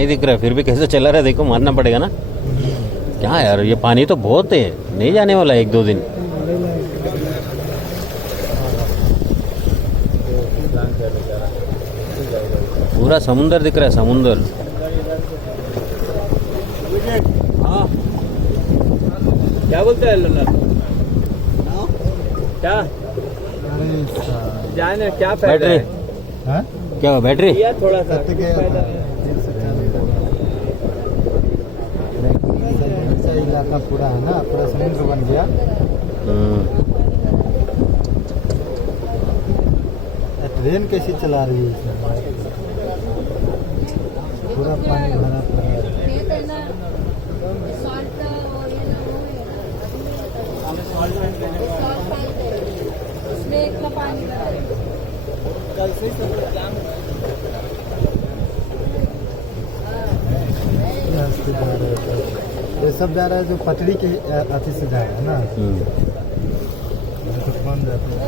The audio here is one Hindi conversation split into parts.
नहीं दिख रहा है, फिर भी कैसे चला रहा है देखो, मारना पड़ेगा ना। क्या यार ये पानी तो बहुत है, नहीं जाने वाला 1-2 दिन। पूरा समुंदर दिख रहा है, समुंदर। हाँ क्या बोलते हैं लल्ला? क्या जाने क्या फायदा बैटरी है? क्या हुआ, बैटरी? या थोड़ा सा फायदा इलाका पूरा है ना, पूरा समुद्र बन गया। ट्रेन कैसी चला रही है इसमें? पूरा पानी भरा पड़ा है। ये सब जा रहा है जो पटरी के अथी से जा रहा है ना, तो बन जाता है।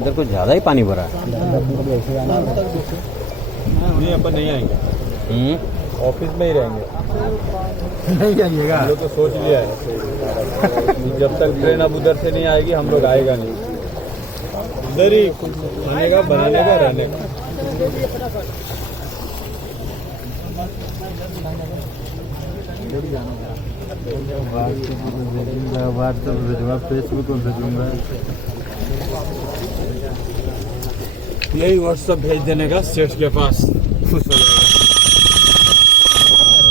इधर कुछ ज्यादा ही पानी भरा है। नहीं, अपन नहीं आएंगे, ऑफिस में ही रहेंगे। नहीं जाइएगा, हम लोग तो सोच लिया है जब तक ट्रेन अब उधर से नहीं आएगी हम लोग आएगा नहीं, उधर ही खाने का, बनाने का, रहने का। व्हाट्सएप भेजूंगा, फेसबुक में भेजूंगा। यही व्हाट्सएप भेज देने का सेठ के पास, खुश हो जाएगा।